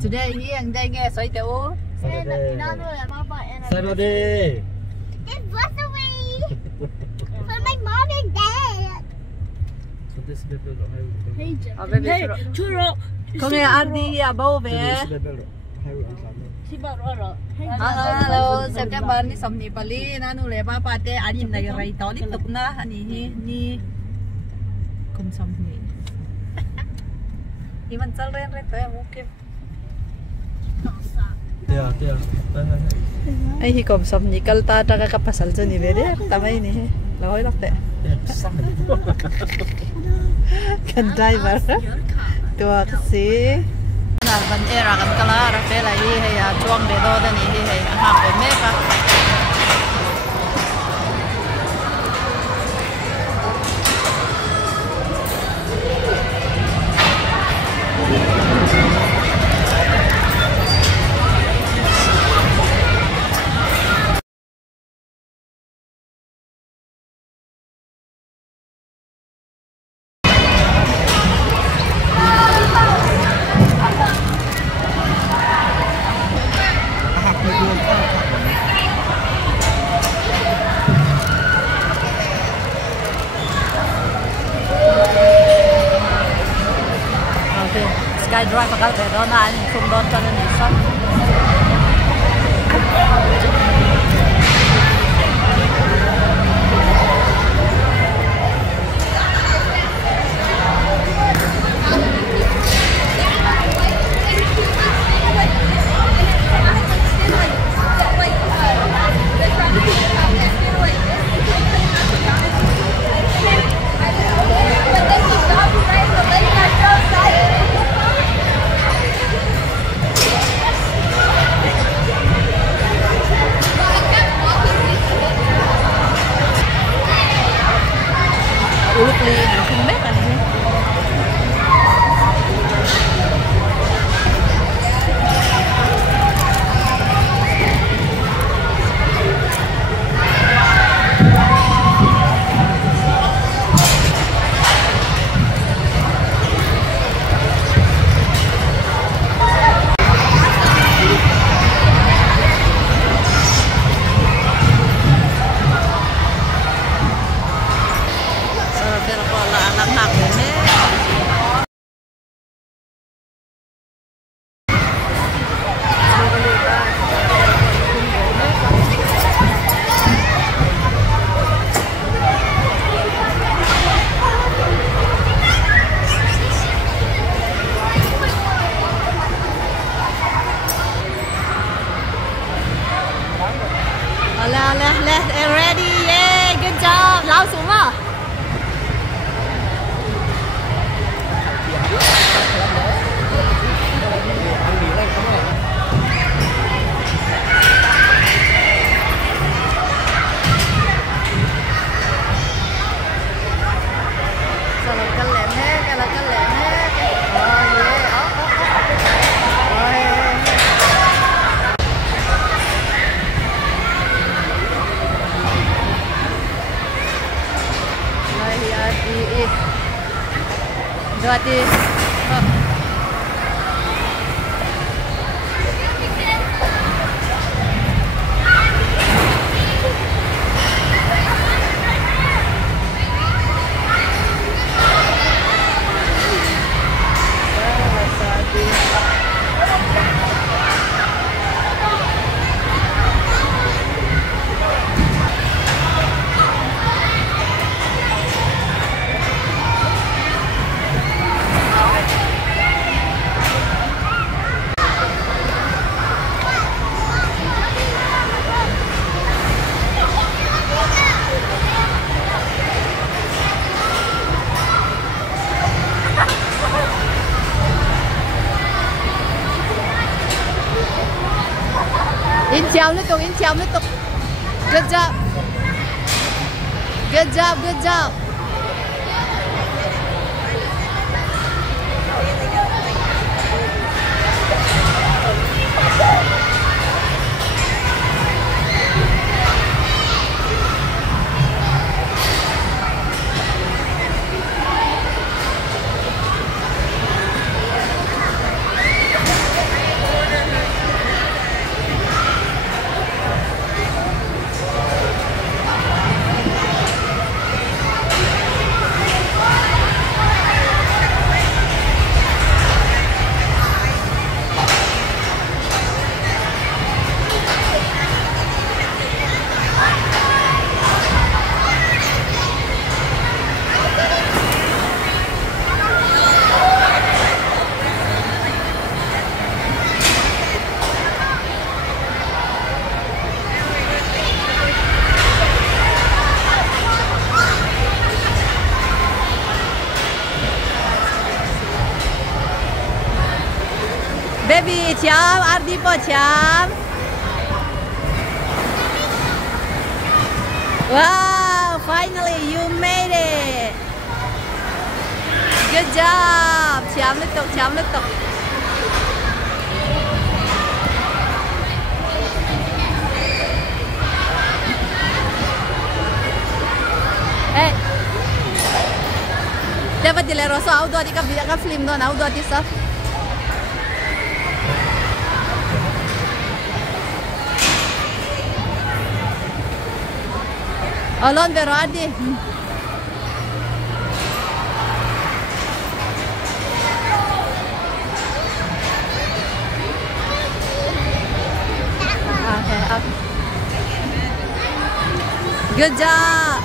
Today he and they get so it all. Saturday. It was away for my mom and dad. So this baby don't have. Hey, churro. Không nghe ăn đi à bố về. Hello, September ni som ni pali na nu le ba pa te ani nai rai to li tuk na ani ni kum som ni. Iman chal ren re to mu ke. Yeah. Ai hi kum som ni kal ta ta ka pasal chu ni ve de ta mai ni. Loi lak te. Kan driver. Tua si. Nal ban era kan kala ra pe la hi he ya chuang de do da ni hi he ha pe me pa. Sky drive ka te do na ani kum don ka ni sa. Uluk li không biết là gì. Let's ready, yeah, good job. Lao xuống à? Sao là cân lẹm hết, cái là cân lẹm hết. Berarti in chào liên tục. Good job. Good job, good job. Baby chấm, Ardi po chấm. Wow, finally you made it. Good job. Chấm liên tục, chấm liên tục. Hey. Dapat dilero so outdoor di ka film doon, outdoor di sa. Alon vero Ardi. Okay, okay. Good job.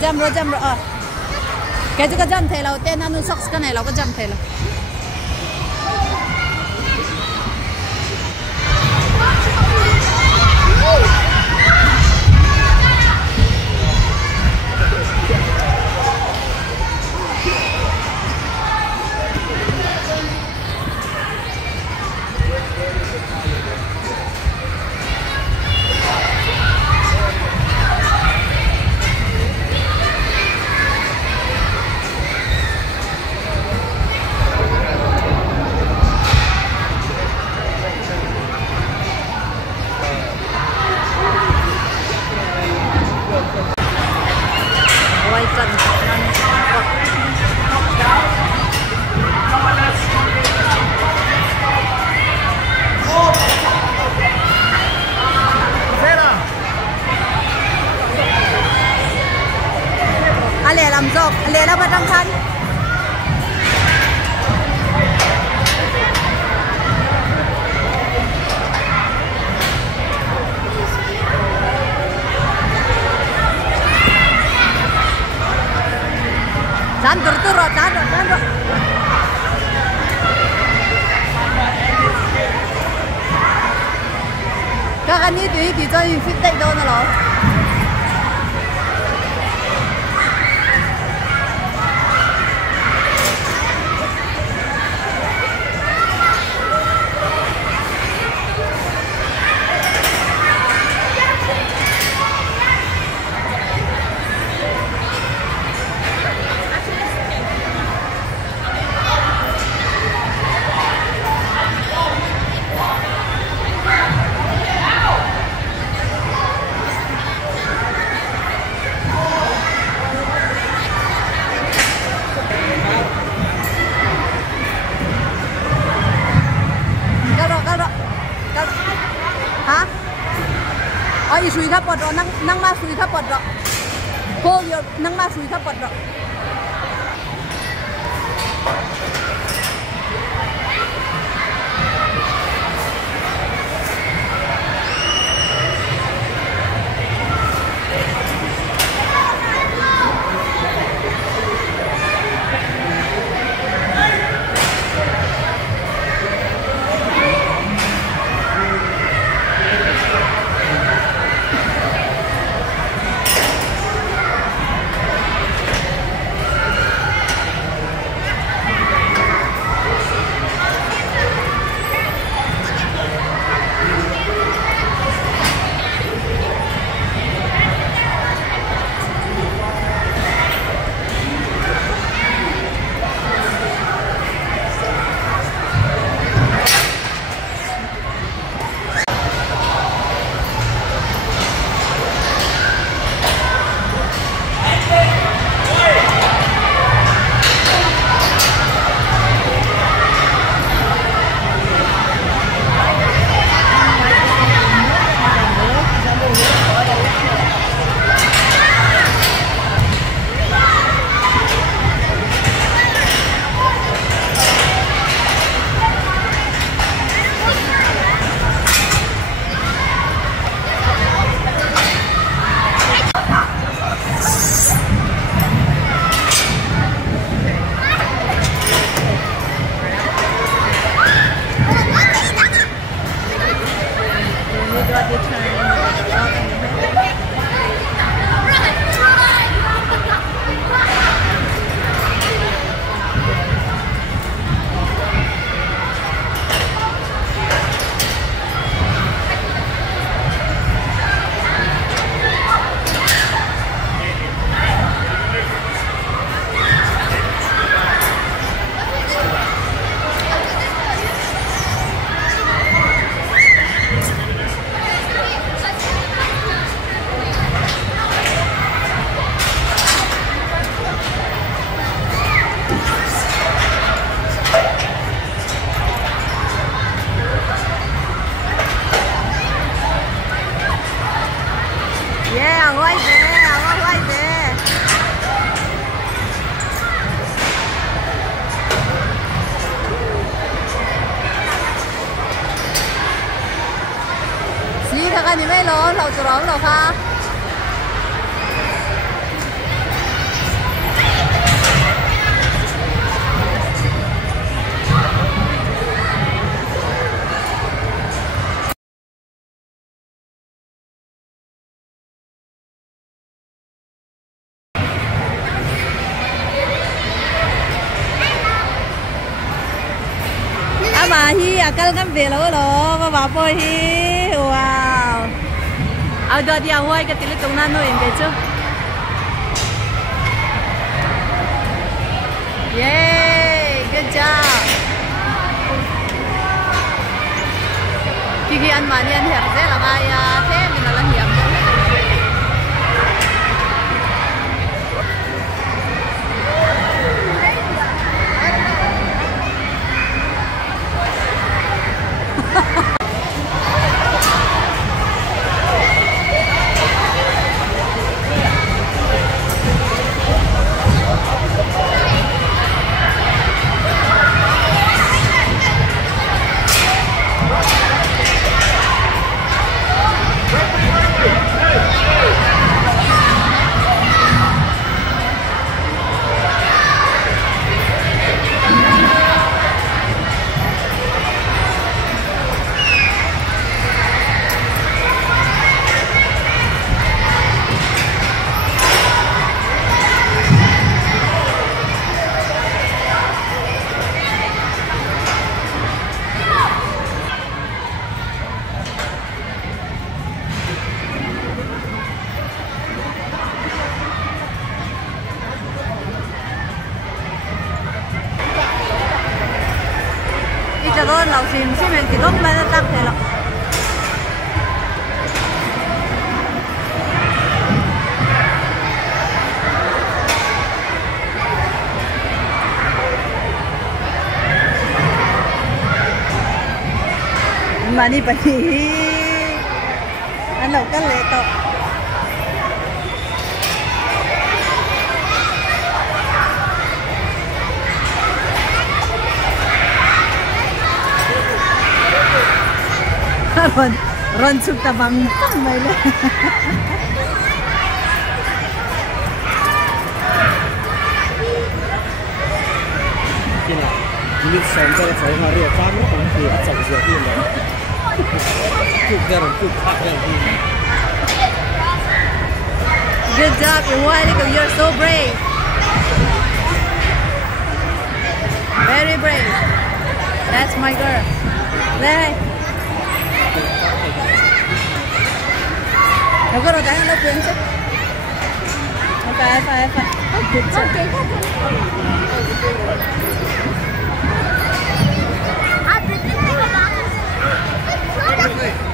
Jam ro. Cái chứ có jam thế nào tên anh socks cái này là có jam thế nào. Ale làm dọc, ale là bắt răng khăn. Tahan. Các anh ấy thì chơi fit tay đâu nó. Sui tháp bọt rồi, năng ma sui tháp bọt rồi. Cô yêu năng ma sui tháp bọt rồi. 你ไม่ร้อนเราจะร้องหรอคะmà hi akal kan belo lo ba po hi wowเอาดอdia huai ka tili tong na no in ge chu yay good job kiki an mani an her ze la ga ya he min la hiam do cho đó lẩu xìm xí mình chỉ lúc lên nó tắt thì lắm mà đi phải anh đâu có lệ to Ron sukta bang may le. Kina, limit center saya hari apa ni? Kami acak siapa ni? Kukar, kukar ni. Good job, you're so brave. Very brave. That's my girl. There. Đâu có đâu cái nó quyến chứ. Phải. Okay.